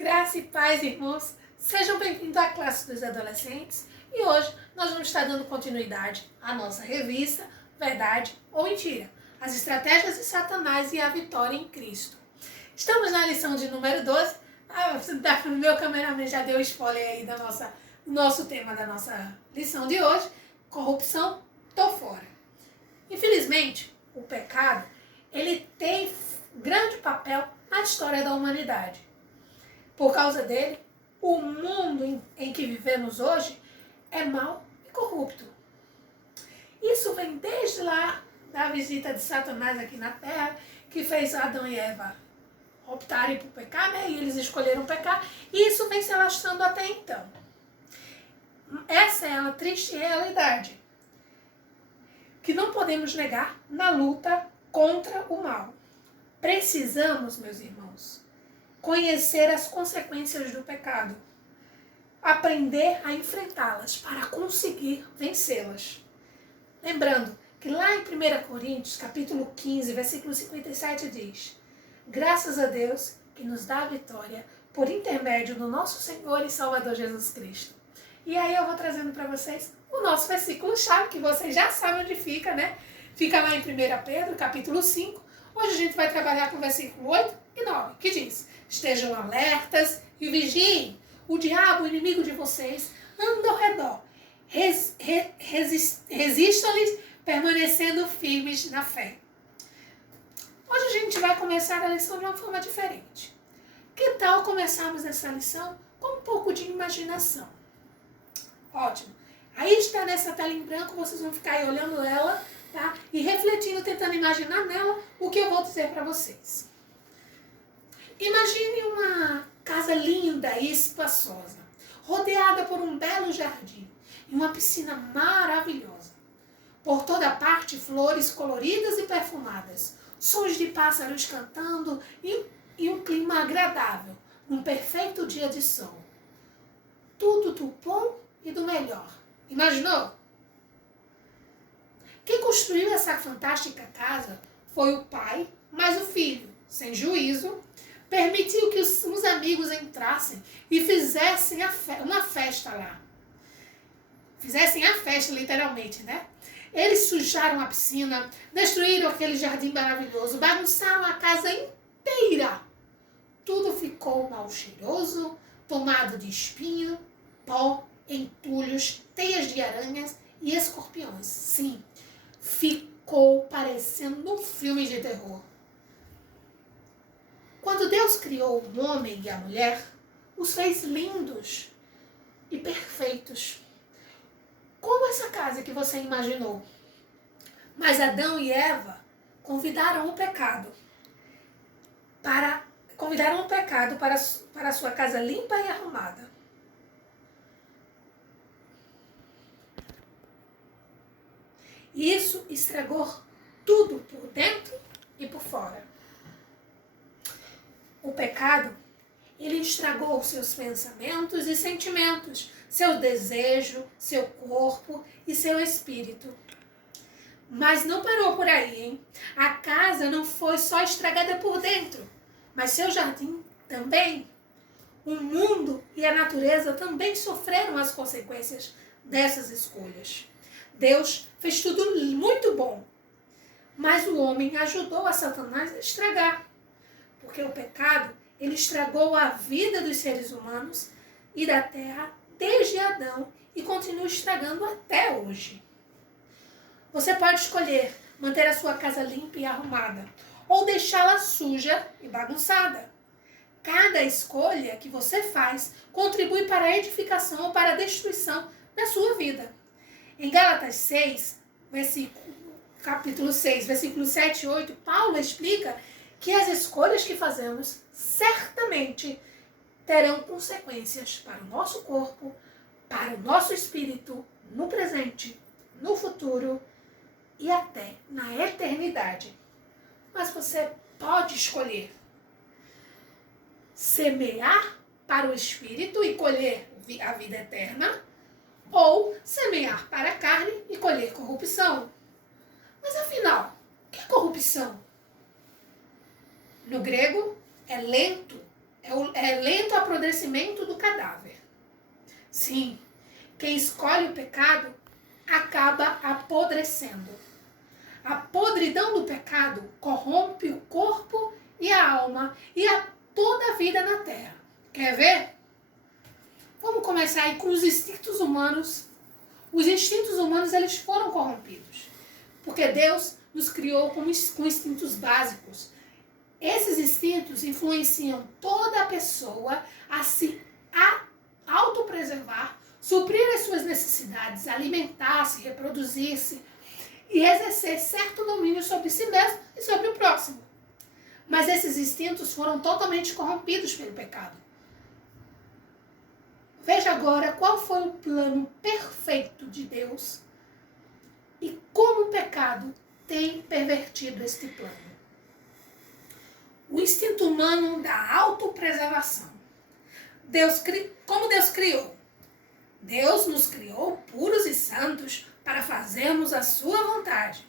Graça e paz, irmãos. Sejam bem-vindos à classe dos adolescentes. E hoje nós vamos estar dando continuidade à nossa revista Verdade ou Mentira, as estratégias de Satanás e a vitória em Cristo. Estamos na lição de número 12. O meu cameraman já deu spoiler aí do nosso tema da nossa lição de hoje. Corrupção, tô fora. Infelizmente, o pecado, ele tem grande papel na história da humanidade. Por causa dele, o mundo em que vivemos hoje é mau e corrupto. Isso vem desde lá da visita de Satanás aqui na Terra, que fez Adão e Eva optarem por pecar, né? E eles escolheram pecar. E isso vem se alastrando até então. Essa é uma triste realidade que não podemos negar na luta contra o mal. Precisamos, meus irmãos, conhecer as consequências do pecado, aprender a enfrentá-las para conseguir vencê-las. Lembrando que lá em 1 Coríntios, capítulo 15, versículo 57 diz: graças a Deus que nos dá a vitória por intermédio do nosso Senhor e Salvador Jesus Cristo. E aí eu vou trazendo para vocês o nosso versículo-chave, que vocês já sabem onde fica, né? Fica lá em 1 Pedro, capítulo 5. Hoje a gente vai trabalhar com o versículo 8 e 9, que diz: estejam alertas e vigiem. O diabo, o inimigo de vocês, anda ao redor. Resistam-lhes, permanecendo firmes na fé. Hoje a gente vai começar a lição de uma forma diferente. Que tal começarmos essa lição com um pouco de imaginação? Ótimo. Aí está nessa tela em branco, vocês vão ficar aí olhando ela, tá? E refletindo, tentando imaginar nela o que eu vou dizer para vocês. Imagine uma casa linda e espaçosa, rodeada por um belo jardim e uma piscina maravilhosa. Por toda parte, flores coloridas e perfumadas, sons de pássaros cantando e um clima agradável, num perfeito dia de sol. Tudo do bom e do melhor. Imaginou? Quem construiu essa fantástica casa foi o pai, mas o filho, sem juízo, permitiu que os amigos entrassem e fizessem uma festa lá. Fizessem a festa, literalmente, né? Eles sujaram a piscina, destruíram aquele jardim maravilhoso, bagunçaram a casa inteira. Tudo ficou mal cheiroso, tomado de espinho, pó, entulhos, teias de aranhas e escorpiões. Sim, ficou parecendo um filme de terror. Quando Deus criou o homem e a mulher, os fez lindos e perfeitos, como essa casa que você imaginou. Mas Adão e Eva convidaram o pecado para a sua casa limpa e arrumada. Isso estragou tudo por dentro e por fora. O pecado, ele estragou seus pensamentos e sentimentos, seu desejo, seu corpo e seu espírito. Mas não parou por aí, hein? A casa não foi só estragada por dentro, mas seu jardim também. O mundo e a natureza também sofreram as consequências dessas escolhas. Deus fez tudo muito bom, mas o homem ajudou a Satanás a estragar, porque o pecado, ele estragou a vida dos seres humanos e da terra desde Adão e continua estragando até hoje. Você pode escolher manter a sua casa limpa e arrumada ou deixá-la suja e bagunçada. Cada escolha que você faz contribui para a edificação ou para a destruição da sua vida. Em Gálatas 6, capítulo 6, versículos 7 e 8, Paulo explica que as escolhas que fazemos certamente terão consequências para o nosso corpo, para o nosso espírito, no presente, no futuro e até na eternidade. Mas você pode escolher semear para o espírito e colher a vida eterna, ou semear para a carne e colher corrupção. Mas afinal, o que é corrupção? No grego, é lento a apodrecimento do cadáver. Sim, quem escolhe o pecado acaba apodrecendo. A podridão do pecado corrompe o corpo e a alma e a toda a vida na terra. Quer ver? Vamos começar aí com os instintos humanos. Os instintos humanos, eles foram corrompidos. Porque Deus nos criou com instintos básicos. Esses instintos influenciam toda a pessoa a se autopreservar, suprir as suas necessidades, alimentar-se, reproduzir-se e exercer certo domínio sobre si mesmo e sobre o próximo. Mas esses instintos foram totalmente corrompidos pelo pecado. Veja agora qual foi o plano perfeito de Deus e como o pecado tem pervertido este plano. O instinto humano da autopreservação. Como Deus criou? Deus nos criou puros e santos para fazermos a sua vontade.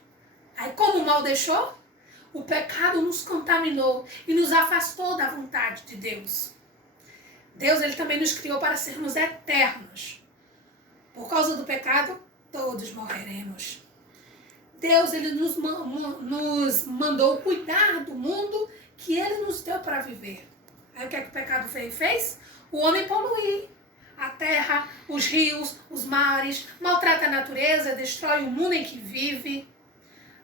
Aí como o mal deixou? O pecado nos contaminou e nos afastou da vontade de Deus. Deus, ele também nos criou para sermos eternos. Por causa do pecado, todos morreremos. Deus, ele nos mandou cuidar do mundo que ele nos deu para viver. Aí o que é que o pecado fez? O homem polui a terra, os rios, os mares, maltrata a natureza, destrói o mundo em que vive.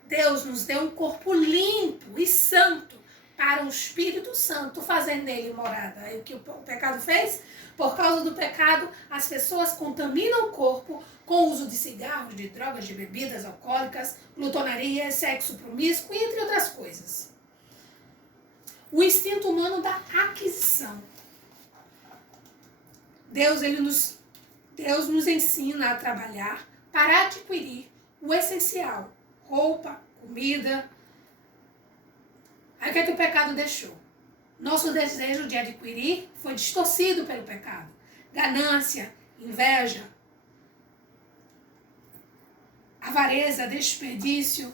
Deus nos deu um corpo limpo e santo para o Espírito Santo fazer nele morada. Aí o que o pecado fez? Por causa do pecado, as pessoas contaminam o corpo com o uso de cigarros, de drogas, de bebidas alcoólicas, glutonaria, sexo promíscuo, entre outras coisas. O instinto humano da aquisição. Deus nos ensina a trabalhar para adquirir o essencial. Roupa, comida. Aí o que é que o pecado deixou? Nosso desejo de adquirir foi distorcido pelo pecado. Ganância, inveja, avareza, desperdício,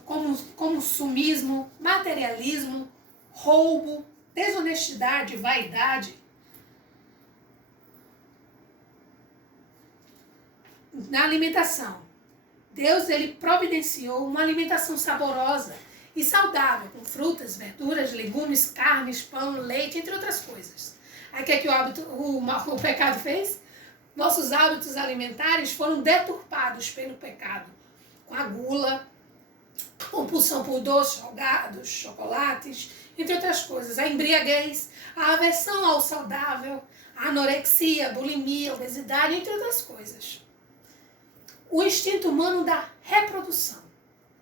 consumismo, materialismo, roubo, desonestidade, vaidade. Na alimentação, Deus, ele providenciou uma alimentação saborosa e saudável, com frutas, verduras, legumes, carnes, pão, leite, entre outras coisas. Aí o que é que o pecado fez? Nossos hábitos alimentares foram deturpados pelo pecado, com a gula, compulsão por doces, salgados, chocolates, entre outras coisas. A embriaguez, a aversão ao saudável, a anorexia, a bulimia, a obesidade, entre outras coisas. O instinto humano da reprodução.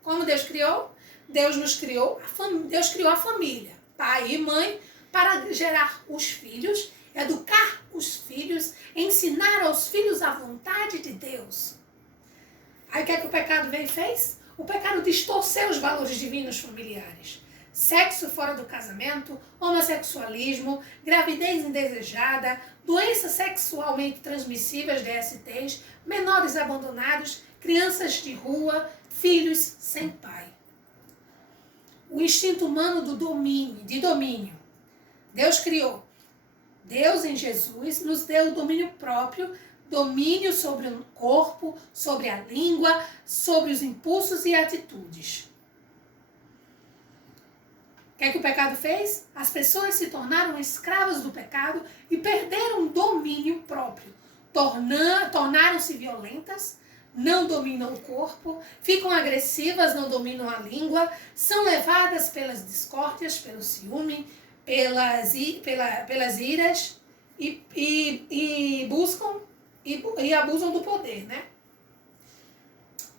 Como Deus criou? Deus criou a família, pai e mãe, para gerar os filhos, educar os filhos, ensinar aos filhos a vontade de Deus. Aí o que é que o pecado veio e fez? O pecado distorceu os valores divinos familiares. Sexo fora do casamento, homossexualismo, gravidez indesejada, doenças sexualmente transmissíveis, DSTs, menores abandonados, crianças de rua, filhos sem pai. O instinto humano de domínio. Deus criou. Deus em Jesus nos deu o domínio próprio, domínio sobre o corpo, sobre a língua, sobre os impulsos e atitudes. O que é que o pecado fez? As pessoas se tornaram escravas do pecado e perderam o domínio próprio. Tornaram-se violentas, não dominam o corpo, ficam agressivas, não dominam a língua, são levadas pelas discórdias, pelo ciúme, pelas iras e buscam e abusam do poder, né?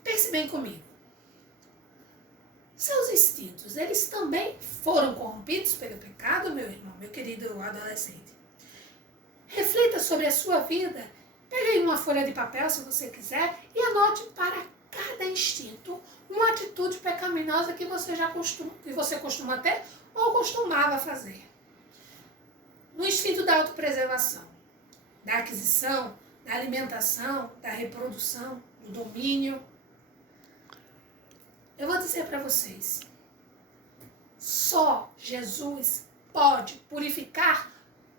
Pense bem comigo. Seus instintos, eles também foram corrompidos pelo pecado, meu irmão, meu querido adolescente. Reflita sobre a sua vida. Pegue aí uma folha de papel, se você quiser, e anote para cada instinto uma atitude pecaminosa que você costuma ter ou costumava fazer. No instinto da autopreservação, da aquisição, da alimentação, da reprodução, do domínio. Eu vou dizer para vocês, só Jesus pode purificar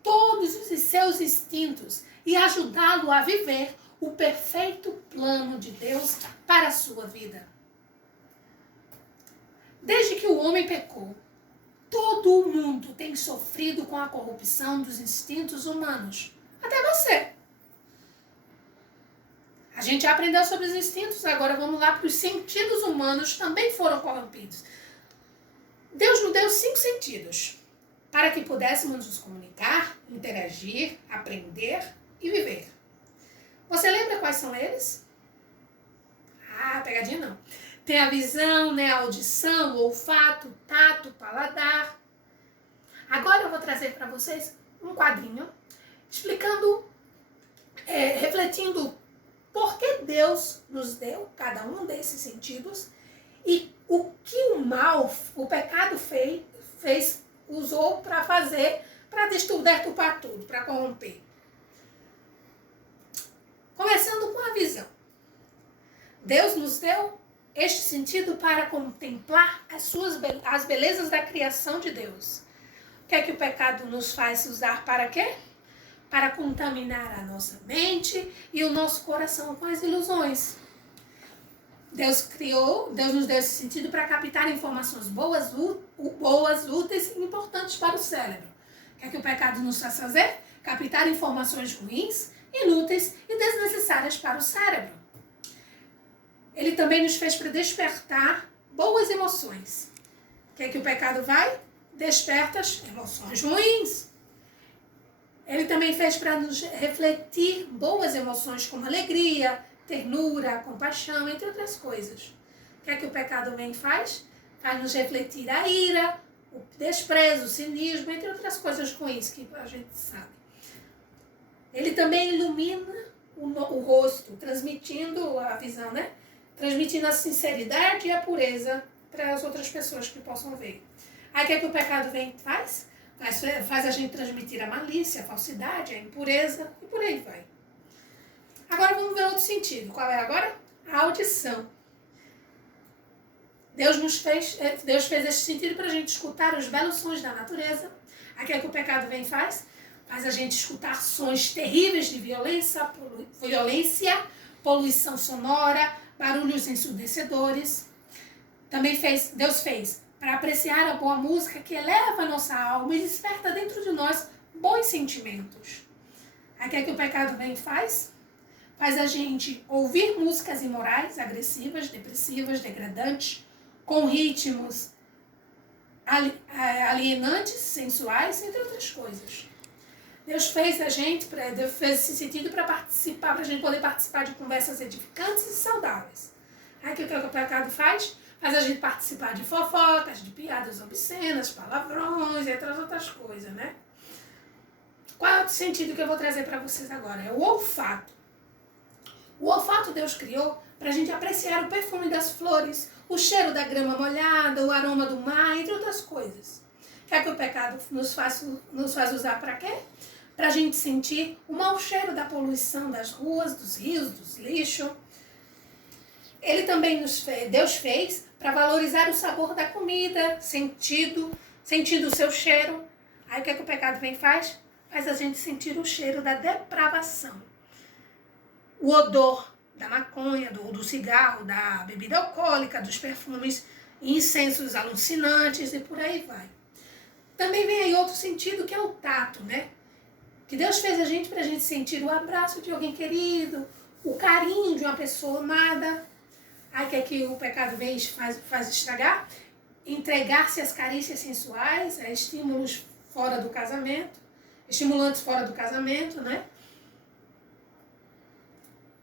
todos os seus instintos e ajudá-lo a viver o perfeito plano de Deus para a sua vida. Desde que o homem pecou, todo o mundo tem sofrido com a corrupção dos instintos humanos. Até você. A gente já aprendeu sobre os instintos, agora vamos lá para os sentidos humanos também foram corrompidos. Deus nos deu 5 sentidos para que pudéssemos nos comunicar, interagir, aprender e viver. Você lembra quais são eles? Ah, pegadinha não. Tem a visão, né, a audição, o olfato, o tato, o paladar. Agora eu vou trazer para vocês um quadrinho explicando, refletindo por que Deus nos deu cada um desses sentidos e o que o mal, o pecado usou para fazer, para deturpar tudo, para corromper. Começando com a visão. Deus nos deu este sentido para contemplar as belezas da criação de Deus. O que é que o pecado nos faz usar para quê? Para contaminar a nossa mente e o nosso coração com as ilusões. Deus nos deu esse sentido para captar informações boas, úteis e importantes para o cérebro. O que é que o pecado nos faz fazer? Captar informações ruins, inúteis e desnecessárias para o cérebro. Ele também nos fez para despertar boas emoções. O que é que o pecado vai? Desperta as emoções ruins. Ele também fez para nos refletir boas emoções como alegria, ternura, compaixão, entre outras coisas. O que é que o pecado vem e faz? Faz nos refletir a ira, o desprezo, o cinismo, entre outras coisas ruins que a gente sabe. Ele também ilumina o rosto, transmitindo a visão, né? Transmitindo a sinceridade e a pureza para as outras pessoas que possam ver. Aí o que é que o pecado vem e faz? Faz a gente transmitir a malícia, a falsidade, a impureza e por aí vai. Agora vamos ver outro sentido. Qual é agora? A audição. Deus fez esse sentido para a gente escutar os belos sons da natureza. Aí o que é que o pecado vem e faz? Faz a gente escutar sons terríveis de violência, poluição sonora, barulhos ensurdecedores. Também Deus fez para apreciar a boa música que eleva a nossa alma e desperta dentro de nós bons sentimentos. Aí o que é que o pecado vem e faz? Faz a gente ouvir músicas imorais, agressivas, depressivas, degradantes, com ritmos alienantes, sensuais, entre outras coisas. Deus fez esse sentido para participar, para a gente poder participar de conversas edificantes e saudáveis. Aí o que o pecado faz? Faz a gente participar de fofocas, de piadas obscenas, palavrões, entre outras coisas, né? Qual é o sentido que eu vou trazer para vocês agora? É o olfato. O olfato Deus criou para a gente apreciar o perfume das flores, o cheiro da grama molhada, o aroma do mar, entre outras coisas. O que é que o pecado nos faz usar para quê? Para a gente sentir o mau cheiro da poluição das ruas, dos rios, dos lixos. Ele também Deus fez para valorizar o sabor da comida, sentindo o seu cheiro. Aí o que é que o pecado vem e faz? Faz a gente sentir o cheiro da depravação. O odor da maconha, do cigarro, da bebida alcoólica, dos perfumes, incensos alucinantes e por aí vai. Também vem aí outro sentido que é o tato, né? Que Deus fez a gente para a gente sentir o abraço de alguém querido, o carinho de uma pessoa amada. Aí que é que o pecado vem e faz estragar? Entregar-se às carícias sensuais, a estimulantes fora do casamento, né?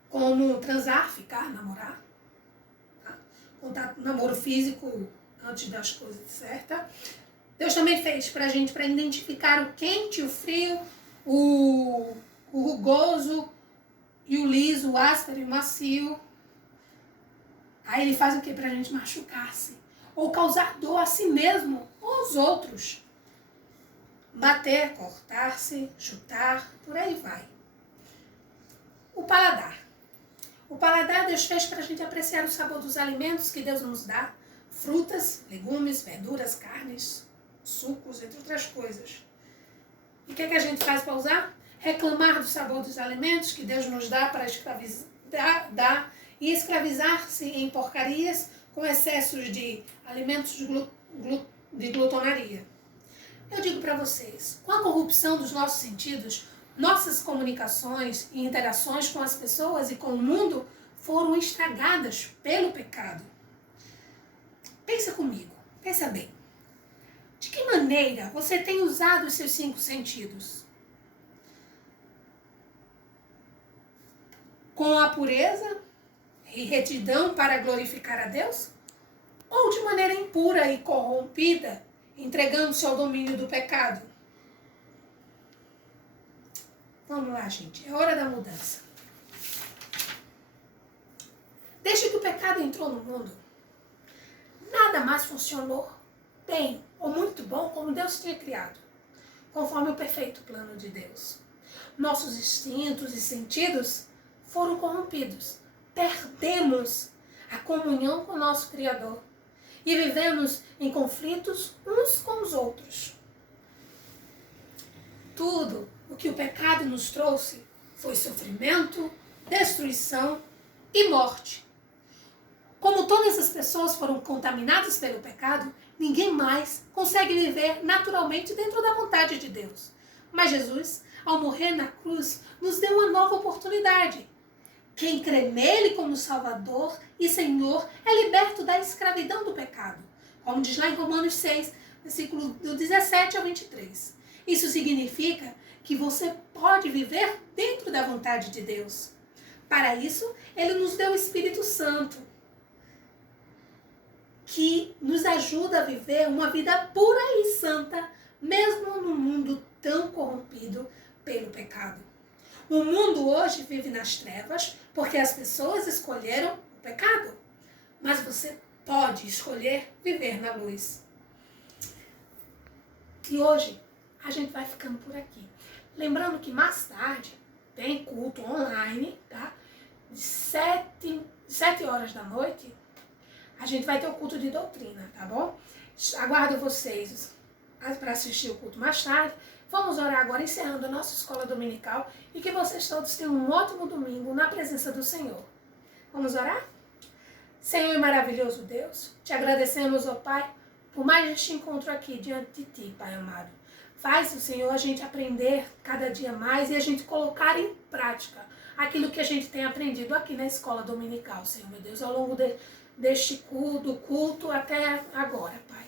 Como transar, ficar, namorar. Tá? Namoro físico antes das coisas certas. Deus também fez pra gente, para identificar o quente, o frio, o rugoso e o liso, o áspero e o macio. Aí ele faz o que? Pra gente machucar-se. Ou causar dor a si mesmo ou aos outros. Bater, cortar-se, chutar, por aí vai. O paladar. O paladar Deus fez para a gente apreciar o sabor dos alimentos que Deus nos dá. Frutas, legumes, verduras, carnes, sucos, entre outras coisas. E o que a gente faz para usar? Reclamar do sabor dos alimentos que Deus nos dá para escravizar e escravizar-se em porcarias com excessos de alimentos de glutonaria. Eu digo para vocês, com a corrupção dos nossos sentidos, nossas comunicações e interações com as pessoas e com o mundo foram estragadas pelo pecado. Pensa comigo, pensa bem. De que maneira você tem usado os seus 5 sentidos? Com a pureza e retidão para glorificar a Deus? Ou de maneira impura e corrompida, entregando-se ao domínio do pecado? Vamos lá, gente, é hora da mudança. Desde que o pecado entrou no mundo, nada mais funcionou bem ou muito bom como Deus tinha criado, conforme o perfeito plano de Deus. Nossos instintos e sentidos foram corrompidos. Perdemos a comunhão com o nosso Criador e vivemos em conflitos uns com os outros. Tudo o que o pecado nos trouxe foi sofrimento, destruição e morte. Como todas as pessoas foram contaminadas pelo pecado, ninguém mais consegue viver naturalmente dentro da vontade de Deus. Mas Jesus, ao morrer na cruz, nos deu uma nova oportunidade. Quem crê nele como Salvador e Senhor é liberto da escravidão do pecado, como diz lá em Romanos 6, versículo do 17 ao 23. Isso significa que você pode viver dentro da vontade de Deus. Para isso, ele nos deu o Espírito Santo, que nos ajuda a viver uma vida pura e santa, mesmo num mundo tão corrompido pelo pecado. O mundo hoje vive nas trevas porque as pessoas escolheram o pecado. Mas você pode escolher viver na luz. E hoje a gente vai ficando por aqui. Lembrando que mais tarde tem culto online, tá? De 7 horas da noite, a gente vai ter o culto de doutrina, tá bom? Aguardo vocês para assistir o culto mais tarde. Vamos orar agora, encerrando a nossa escola dominical, e que vocês todos tenham um ótimo domingo na presença do Senhor. Vamos orar? Senhor e maravilhoso Deus, te agradecemos, ó Pai, por mais este encontro aqui diante de Ti, Pai amado. Faz, o Senhor, a gente aprender cada dia mais e a gente colocar em prática aquilo que a gente tem aprendido aqui na escola dominical, Senhor, meu Deus, ao longo deste culto até agora, Pai.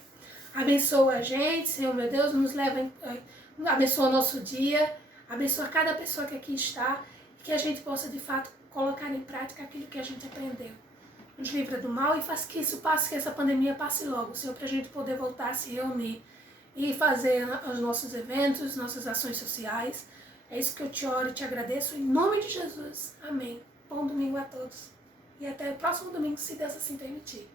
Abençoa a gente, Senhor, meu Deus, nos leva abençoa o nosso dia, abençoa cada pessoa que aqui está, e que a gente possa, de fato, colocar em prática aquilo que a gente aprendeu. Nos livra do mal e faz que isso passe, que essa pandemia passe logo, Senhor, para a gente poder voltar a se reunir e fazer os nossos eventos, nossas ações sociais. É isso que eu te oro e te agradeço, em nome de Jesus. Amém. Bom domingo a todos. E até o próximo domingo, se Deus assim permitir.